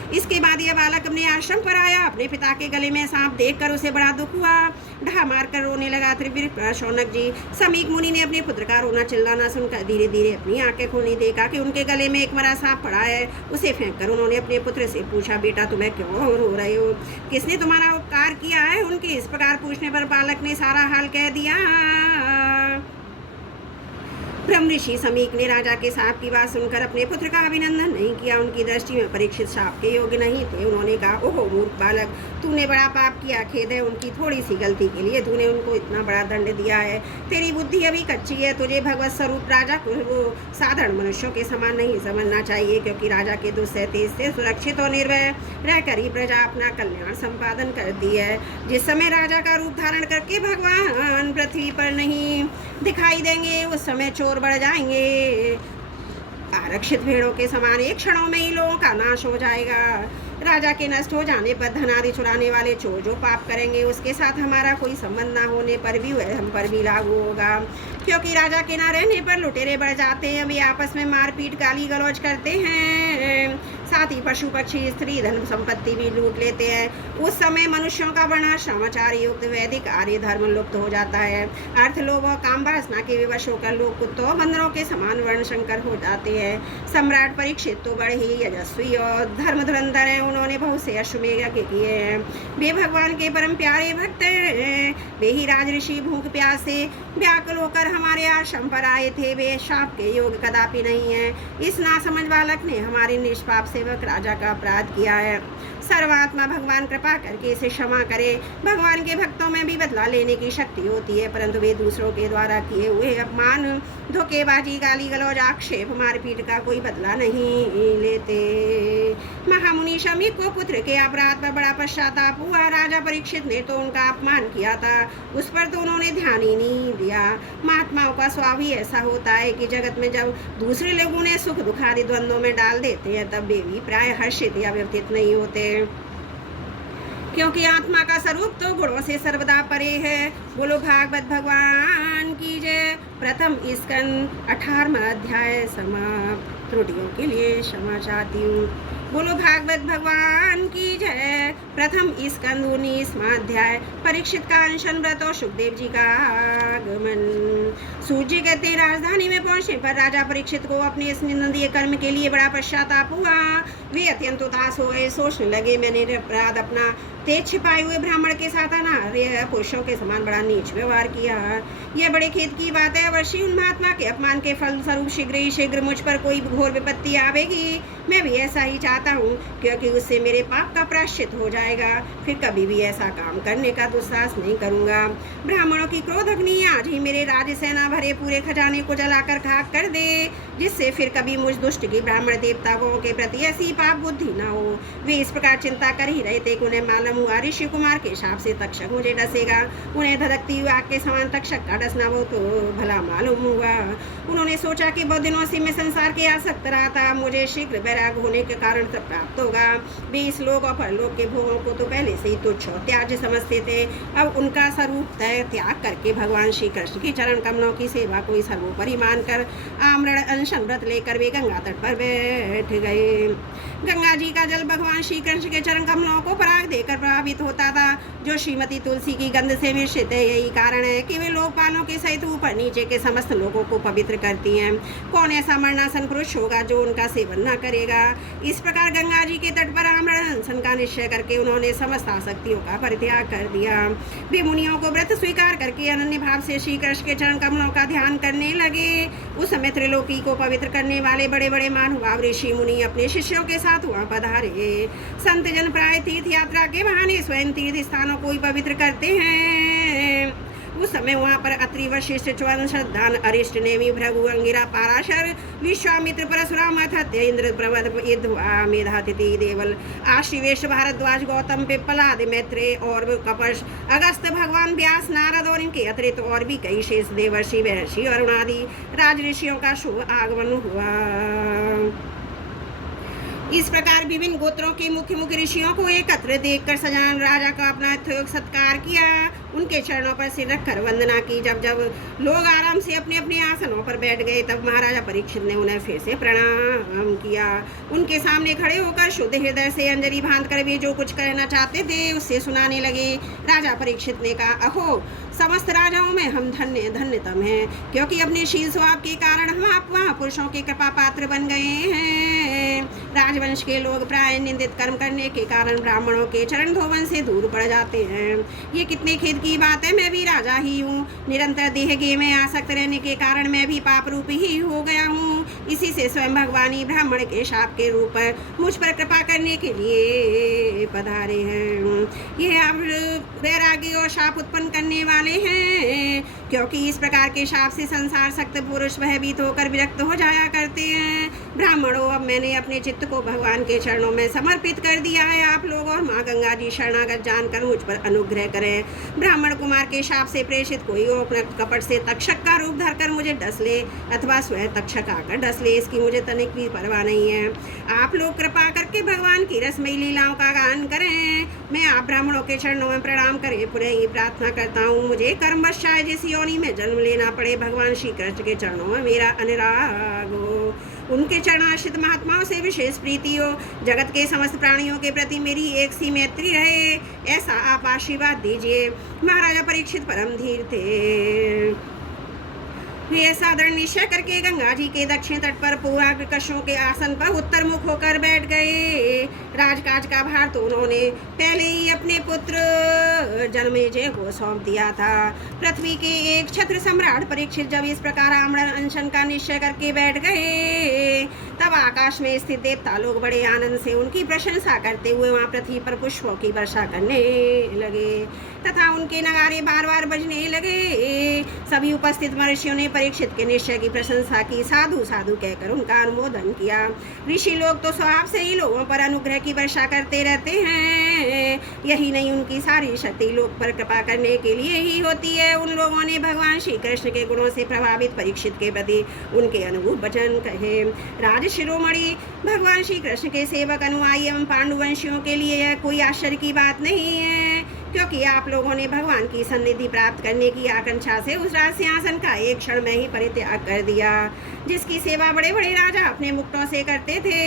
इसके बाद यह बालक अपने आश्रम पर आया। अपने पिता के गले में सांप देखकर उसे बड़ा दुख हुआ, ढा मारकर रोने लगा। त्रिविर शौनक जी, समीक मुनि ने अपने पुत्र का रोना चिल्लाना सुनकर धीरे धीरे अपनी आंखें खोली। देखा कि उनके गले में एक मरा सांप पड़ा है। उसे फेंककर उन्होंने अपने पुत्र से पूछा, बेटा तुम्हें क्यों रो रहे हो? किसने तुम्हारा उपकार किया है? उनके इस प्रकार पूछने पर बालक ने सारा हाल कह दिया। ब्रह्म ऋषि समीक ने राजा के साप की बात सुनकर अपने पुत्र का अभिनंदन नहीं किया। उनकी दृष्टि में परीक्षित साप के योग्य नहीं थे। उन्होंने कहा, ओहो मूर्ख बालक, तूने बड़ा पाप किया। खेद है उनकी थोड़ी सी गलती के लिए तूने उनको इतना बड़ा दंड दिया है। तेरी बुद्धि अभी कच्ची है। तुझे भगवत स्वरूप राजा को वो साधारण मनुष्यों के समान नहीं समझना चाहिए, क्योंकि राजा के दुष्ट तेज से सुरक्षित और निर्भय रहकर ही प्रजा अपना कल्याण संपादन करती है। जिस समय राजा का रूप धारण करके भगवान पृथ्वी पर नहीं दिखाई देंगे, उस समय चोर बढ़ जाएंगे। आरक्षित भेड़ों के समान एक क्षणों में ही लोगों का नाश हो जाएगा। राजा के नष्ट हो जाने पर धन आदि चुराने वाले चोर जो पाप करेंगे, उसके साथ हमारा कोई संबंध ना होने पर भी वह हम पर भी लागू होगा, क्योंकि राजा के ना रहने पर लुटेरे बढ़ जाते हैं। वे आपस में मारपीट गाली गलौज करते हैं, साथ ही पशु पक्षी स्त्री धन संपत्ति भी लूट लेते हैं। उस समय मनुष्यों का वर्णाश्रम आचार्य युक्त वैदिक आर्य धर्म लुप्त हो जाता है। अर्थ लोभ और काम वासना के विवश होकर लोग कुत्तों बंदरों के समान वर्ण संकर हो जाते हैं। सम्राट परीक्षित तो बड़े ही यशस्वी और धर्म धुरंधर हैं। उन्होंने बहुत से अश्वमेध यज्ञ किए हैं। वे भगवान के परम प्यारे भक्त हैं। वे ही राजऋषि भूख प्यास से व्याकुल होकर हमारे आश्रम पर आए थे। वे शाप के योग कदापि नहीं है। इस नासमझ बालक ने हमारे निष्पाप सेवक राजा का अपराध किया है। सर्वात्मा भगवान कृपा करके इसे क्षमा करे। भगवान के भक्तों में भी बदला लेने की शक्ति होती है, परंतु वे दूसरों के द्वारा किए हुए अपमान, धोखेबाजी, गाली गलौज, आक्षेप, मारपीट का कोई बदला नहीं लेते। महामुनि शमीक को पुत्र के अपराध पर बड़ा पश्चाताप हुआ। राजा परीक्षित ने तो उनका अपमान किया था, उस पर तो उन्होंने ध्यान ही नहीं दिया। महात्माओं का स्वभाव ही ऐसा होता है कि जगत में जब दूसरे लोग उन्हें सुख दुख आदि द्वंद्वों में डाल देते हैं, तब वे भी प्राय हर्षित या व्यथित नहीं होते, क्योंकि आत्मा का स्वरूप तो गुणों से सर्वदा परे है। बोलो भागवत भगवान की जय। प्रथम स्कंद 18वां अध्याय समाप्त। त्रुटियों के लिए क्षमा चाहती हूँ। बोलो भागवत भगवान की जय। प्रथम स्कंद 19वां अध्याय। परीक्षित का अनशन व्रत और सुखदेव जी का आगमन। सूर्य कहते हैं, राजधानी में पहुंचने पर राजा परीक्षित को अपने इस निंदनीय कर्म के लिए बड़ा पश्चाताप हुआ। वे अत्यंत उदास हो गए। सोचने लगे, मैंने अपराध अपना तेज छिपाए हुए ब्राह्मण के साथ अनार्य पुरुषों के समान बड़ा नीच व्यवहार किया। यह बड़े खेद की बात है। अवश्य उन महात्मा के अपमान के फल स्वरूप शीघ्र ही शीघ्र मुझ पर कोई घोर विपत्ति आवेगी। मैं भी ऐसा ही चाहता हूँ, क्योंकि उससे मेरे पाप का प्रायश्चित हो जाएगा। फिर कभी भी ऐसा काम करने का दुस्साहस नहीं करूँगा। ब्राह्मणों की क्रोध अग्नि आज ही मेरे राज्य सेना भरे पूरे खजाने को जलाकर खाक कर दे, जिससे फिर कभी मुझ दुष्ट की ब्राह्मण देवताओं के प्रति ऐसी पाप बुद्धि न हो। वे इस प्रकार चिंता कर ही रहे थे कि उन्हें मालूम हुआ ऋषि कुमार के शाप से तक्षक मुझे डसेगा। उन्हें धधकती हुई आग के समान तक्षक का डसना वो तो भला मालूम हुआ। उन्होंने सोचा कि बहुत दिनों से मैं संसार के आसक्त रहा था, मुझे शीघ्र वैराग होने के कारण सब प्राप्त होगा। वे इस लोक और परलोक के भोगों को तो पहले से ही तुच्छ और त्याज्य समझते थे। अब उनका स्वरूप त्याग करके भगवान श्री कृष्ण की चरण कमलों की सेवा को सर्वोपरि मानकर आम्रण अनशन व्रत लेकर वे गंगा तट पर बैठ गए। गंगा जी का जल भगवान श्री कृष्ण के चरण कमलों को पराग देकर प्रभावित होता था, जो श्रीमती तुलसी की गंध से मिश्रित है। यही कारण है कि वे लोकपालों के सहित ऊपर नीचे के समस्त लोगों को पवित्र करती हैं। कौन ऐसा मरणासन पुरुष होगा जो उनका सेवन न करेगा। इस प्रकार गंगा जी के तट पर आमरण अनशन का निश्चय करके उन्होंने समस्त आसक्तियों का परित्याग कर दिया। वे मुनियों को व्रत स्वीकार करके अनन्य भाव से श्री कृष्ण के चरण कमलों का ध्यान करने लगे। उस समय त्रिलोकी को पवित्र करने वाले बड़े बड़े महानुभाव ऋषि मुनि अपने शिष्यों के साथ वहाँ पधारे। संत जन प्राय तीर्थ यात्रा के बहाने स्वयं तीर्थ स्थानों को ही पवित्र करते हैं। उस समय वहाँ पर अत्रि, वशिष्ठ, च्वन, श्रद्धान, अरिष्ट, नेमि, भृगु, अंगिरा, पाराशर, विश्वामित्र, परशुराम, अथर्य, इंद्र, प्रमद, यदुवा, मेधातिथि, देवल, आश्रिवेश, भारद्वाज, गौतम, पिप्पलादि, मैत्रेय और कपश, अगस्त, भगवान व्यास, नारद और इनके अतिरिक्त और भी कई शेष देवर्षि, महर्षि और अरुणादि राज ऋषियों का शुभ आगमन हुआ। इस प्रकार विभिन्न गोत्रों के मुख्य मुख्य ऋषियों को एकत्र देखकर सजान राजा का अपना यथोक्त सत्कार किया। उनके चरणों पर सिर रखकर वंदना की। जब जब लोग आराम से अपने अपने आसनों पर बैठ गए तब महाराजा परीक्षित ने उन्हें फिर से प्रणाम किया। उनके सामने खड़े होकर शुद्ध हृदय से अंजलि बांधकर वे जो कुछ कहना चाहते थे उससे सुनाने लगे। राजा परीक्षित ने कहा, अहो समस्त राजाओं में हम धन्यतम हैं, क्योंकि अपने शील स्वभाव के कारण हम आप महापुरुषों के कृपा पात्र बन गए हैं। राजवंश के लोग प्राय निंदित कर्म करने के कारण ब्राह्मणों के चरण धोवन से दूर पड़ जाते हैं। ये कितने खेद की बात है, मैं भी राजा ही हूँ। निरंतर देह गेह में आसक्त रहने के कारण मैं भी पाप रूपी ही हो गया हूँ। इसी से स्वयं भगवान ही ब्राह्मण के शाप के रूप मुझ पर कृपा करने के लिए पधारे हैं। यह अब वैरागी और शाप उत्पन्न करने वाले हैं, क्योंकि इस प्रकार के शाप से संसार सक्त पुरुष भयभीत होकर विरक्त हो जाया करते हैं। ब्राह्मणों, अब मैंने अपने चित्त को भगवान के चरणों में समर्पित कर दिया है। आप लोग और माँ गंगा जी शरणागत जानकर मुझ पर अनुग्रह करें। ब्राह्मण कुमार के शाप से प्रेषित कोई हो कपट से तक्षक का रूप धरकर मुझे डस ले अथवा स्वयं तक्षक आकर डस ले, इसकी मुझे तनिक भी परवाह नहीं है। आप लोग कृपा करके भगवान की रसमयी लीलाओं का गान करें। मैं आप ब्राह्मणों के चरणों में प्रणाम करे पुनः ही प्रार्थना करता हूँ, मुझे कर्मवश चाहे जिस योनि में जन्म लेना पड़े, भगवान श्री कृष्ण के चरणों में मेरा अनुराग हो। उनके चरणाश्रित महात्माओं से विशेष प्रीति हो। जगत के समस्त प्राणियों के प्रति मेरी एक सी मैत्री रहे, ऐसा आप आशीर्वाद दीजिए। महाराजा परीक्षित परम धीर थे। वे साधारण निश्चय करके गंगा जी के दक्षिण तट पर पूर्वाग्रकशों के आसन पर उत्तर मुख होकर बैठ गए। राजकाज का भार तो उन्होंने पहले ही अपने पुत्र जन्मेजय को सौंप दिया था। पृथ्वी के एक छत्र सम्राट परीक्षित जब इस प्रकार आमरण अनशन का निश्चय करके बैठ गए तब आकाश में स्थित देवता लोग बड़े आनंद से उनकी प्रशंसा करते हुए वहां पृथ्वी पर पुष्पों की वर्षा करने लगे तथा उनके नगारे बार बार बजने लगे। सभी उपस्थित महर्षियों ने परीक्षित के निश्चय की प्रशंसा की, साधु साधु कहकर उनका अनुमोदन किया। ऋषि लोग तो स्वभाव से ही लोगों पर अनुग्रह की वर्षा करते रहते हैं। यही नहीं, उनकी सारी शक्ति लोग पर कृपा करने के लिए ही होती है। उन लोगों ने भगवान श्री कृष्ण के गुणों से प्रभावित परीक्षित के प्रति उनके अनुरूप वचन कहे। राज शिरोमणि, भगवान श्री कृष्ण के सेवक अनुयायी एवं पांडुवंशियों के लिए यह कोई आश्चर्य की बात नहीं है, क्योंकि आप लोगों ने भगवान की सन्निधि प्राप्त करने की आकांक्षा से उस राज सिंहासन का एक क्षण में ही परित्याग कर दिया जिसकी सेवा बड़े बड़े राजा अपने मुक्तों से करते थे।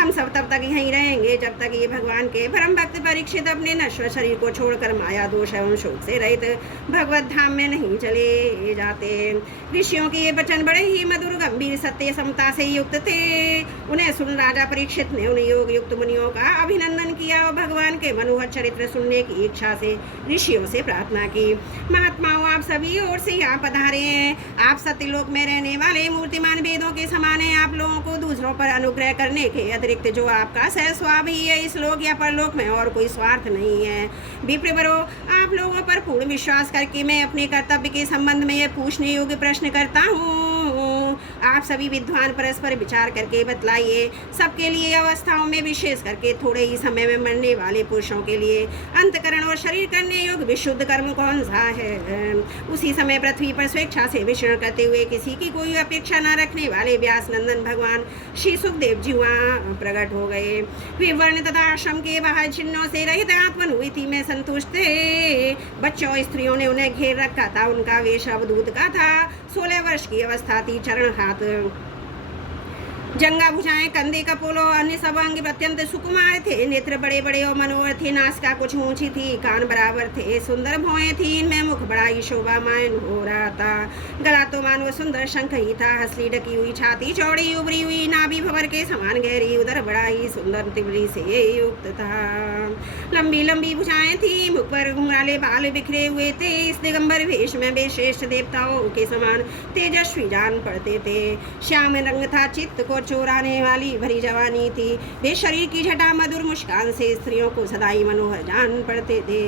हम सब तब तक यहीं रहेंगे जब तक ये भगवान के परम भक्त परीक्षित अपने नश्वर शरीर को छोड़कर माया दोष एवं शोक से रहित भगवत धाम में नहीं चले जाते। ऋषियों के ये वचन बड़े ही मधुर, गंभीर, सत्य, समता से युक्त थे। उन्हें सुन राजा परीक्षित ने उन योग युक्त मुनियों का अभिनंदन किया और भगवान के मनोहर चरित्र सुनने की इच्छा से ऋषियों से प्रार्थना की। महात्माओं, आप सभी ओर से यहाँ पधारे हैं। आप सत्यलोक में रहने वाले मूर्तिमान वेदों के समान हैं। आप लोगों को दूसरों पर अनुग्रह करने के अतिरिक्त जो आपका सहस्वाभ ही है, इस लोक या परलोक में और कोई स्वार्थ नहीं है। विप्रवरो, आप लोगों पर पूर्ण विश्वास करके मैं अपने कर्तव्य के संबंध में यह पूछने योग्य प्रश्न करता हूँ। आप सभी विद्वान परस्पर विचार करके बतलाइए, सबके लिए अवस्थाओं में विशेष करके थोड़े ही समय में मरने वाले पुरुषों के लिए अंतकरण और शरीर करने योग्य विशुद्ध कर्म कौन सा है। उसी समय पृथ्वी पर स्वेच्छा से विचरण करते हुए किसी की कोई अपेक्षा न रखने वाले व्यास नंदन भगवान श्री सुखदेव जी वहाँ प्रकट हो गए। वे वर्ण तथा आश्रम के बाहर चिन्हों से रहित आत्मनुभूति में संतुष्ट थे। बच्चों स्त्रियों ने उन्हें घेर रखा था। उनका वेश अवधूत का था। 16 वर्ष की अवस्था थी। चरण हाथ जंगा भुजाएं, कंधे का पोलो, अन्य सब अंग अत्यंत सुकुमार थे। नेत्र बड़े बड़े और मनोहर थे। नासिका कुछ ऊंची थी, कान बराबर थे। सुंदर भौहें थी, इनमें मुख बड़ा ही शोभामान हो रहा था। गला तो मानो सुंदर शंख ही था। हंसली ढकी हुई छाती चौड़ी उभरी हुई, नाभि भंवर के समान गहरी, उधर बड़ा ही सुंदर तिवड़ी से युक्त था। लंबी लंबी भुजाएं थी, मुख पर घुंघराले बाल बिखरे हुए थे। इस दिगंबर वेश में वे श्रेष्ठ देवताओं के समान तेजस्वी जान पड़ते थे। श्याम रंग था, चित्त को चोराने वाली भरी जवानी थी। वे शरीर की झटा मधुर मुस्कान से स्त्रियों को सदाई मनोहर जान पड़ते थे।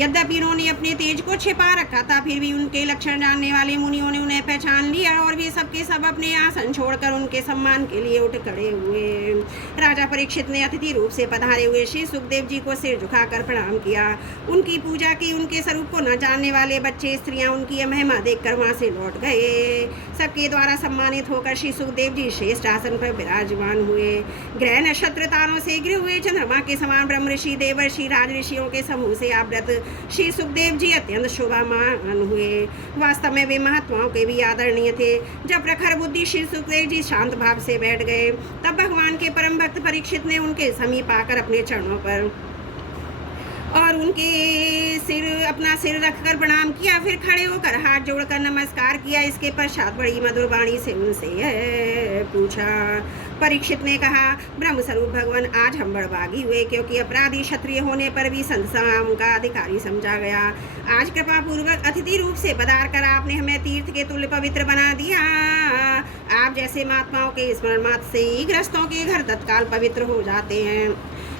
यद्यपि उन्होंने अपने तेज को छिपा रखा था, फिर भी उनके लक्षण जानने वाले मुनियों ने उन्हें पहचान लिया और वे सबके सब अपने आसन छोड़कर उनके सम्मान के लिए उठ खड़े हुए। राजा परीक्षित ने अतिथि रूप से पधारे हुए श्री सुखदेव जी को सिर झुकाकर प्रणाम किया। उनकी पूजा की। उनके स्वरूप को न जानने वाले बच्चे स्त्रियां उनकी महिमा देखकर वहां से लौट गए। सबके द्वारा सम्मानित होकर श्री सुखदेव जी श्रेष्ठ आसन पर विराजमान हुए। ग्रह नक्षत्र तारों से घिरे हुए चंद्रमा के समान ब्रह्म ऋषि, देवर्षि, राज ऋषियों के समूह से आवृत श्री सुखदेव जी अत्यंत शोभामान हुए। वास्तव में वे महात्माओं के भी आदरणीय थे। जब प्रखर बुद्धि श्री सुखदेव जी शांत भाव से बैठ गए, तब भगवान के परम भक्त परीक्षित ने उनके समीप आकर अपने चरणों पर और उनके अपना सिर रखकर प्रणाम किया। फिर खड़े होकर हाथ जोड़कर नमस्कार किया। इसके पश्चात बड़ी मधुर वाणी से उनसे पूछा। परीक्षित ने कहा, ब्रह्म स्वरूप भगवान, आज हम बड़भागी हुए, क्योंकि अपराधी क्षत्रिय होने पर भी संत समाज का अधिकारी समझा गया। आज कृपा पूर्वक अतिथि रूप से पधार कर आपने हमें तीर्थ के तुल्य पवित्र बना दिया। आप जैसे महात्माओं के स्मरण मात्र से ही गृहस्थों के घर तत्काल पवित्र हो जाते हैं।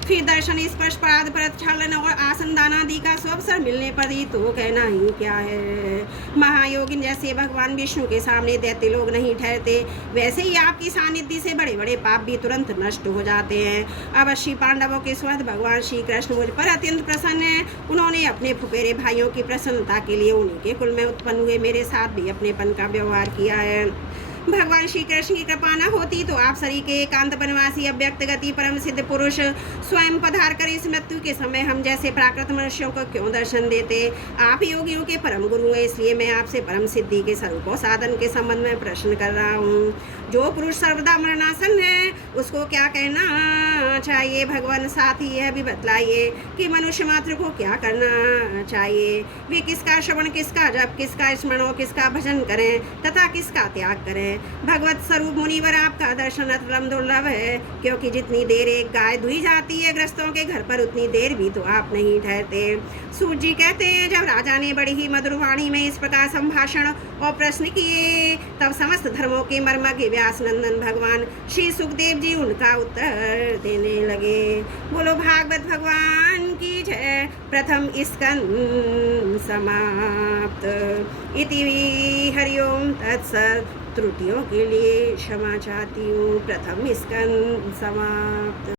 फिर दर्शन, स्पर्श, पराध, प्रक्षालन और आसन दान आदि का अवसर मिलने पर ही तो कहना ही क्या है। महायोगिन जैसे भगवान विष्णु के सामने दैत्य लोग नहीं ठहरते, वैसे ही आपकी सानिध्य से बड़े बड़े पाप भी तुरंत नष्ट हो जाते हैं। अवश्य पांडवों के स्वतः भगवान श्री कृष्ण मुझ पर अत्यंत प्रसन्न है। उन्होंने अपने फुफेरे भाइयों की प्रसन्नता के लिए उन्हीं के कुल में उत्पन्न हुए मेरे साथ भी अपनेपन का व्यवहार किया है। भगवान श्री कृष्ण की कृपा न होती तो आप सरी के एकांत वनवासी अव्यक्त गति परम सिद्ध पुरुष स्वयं पधार कर इस मृत्यु के समय हम जैसे प्राकृत मनुष्यों को क्यों दर्शन देते। आप योगियों के परम गुरु हैं, इसलिए मैं आपसे परम सिद्धि के स्वरूप और साधन के संबंध में प्रश्न कर रहा हूँ। जो पुरुष सर्वदा मरणासन है, उसको क्या कहना चाहिए? भगवान, साथ ही यह भी बतलाइए कि मनुष्य मात्र को क्या करना चाहिए। वे किसका श्रवण, किसका जप, किसका स्मरण और किसका भजन करें तथा किसका त्याग करें। भगवत स्वरूप मुनिवर, आपका दर्शन अत्यंत दुर्लभ है, क्योंकि जितनी देर एक गाय दुही जाती है गृहस्थों के घर पर, उतनी देर भी तो आप नहीं ठहरते। सूत जी कहते हैं, जब राजा ने बड़ी ही मधुर वाणी में इस प्रकार संभाषण और प्रश्न किए, तब समस्त धर्मों के मर्मज्ञ व्यास नंदन भगवान श्री सुखदेव जी उनका उत्तर देने लगे। बोलो भागवत भगवान की जय। प्रथम स्कंद समाप्त। इति हरिओम तत्सत्। त्रुटियों के लिए क्षमा चाहती हूँ। प्रथम स्कंद समाप्त।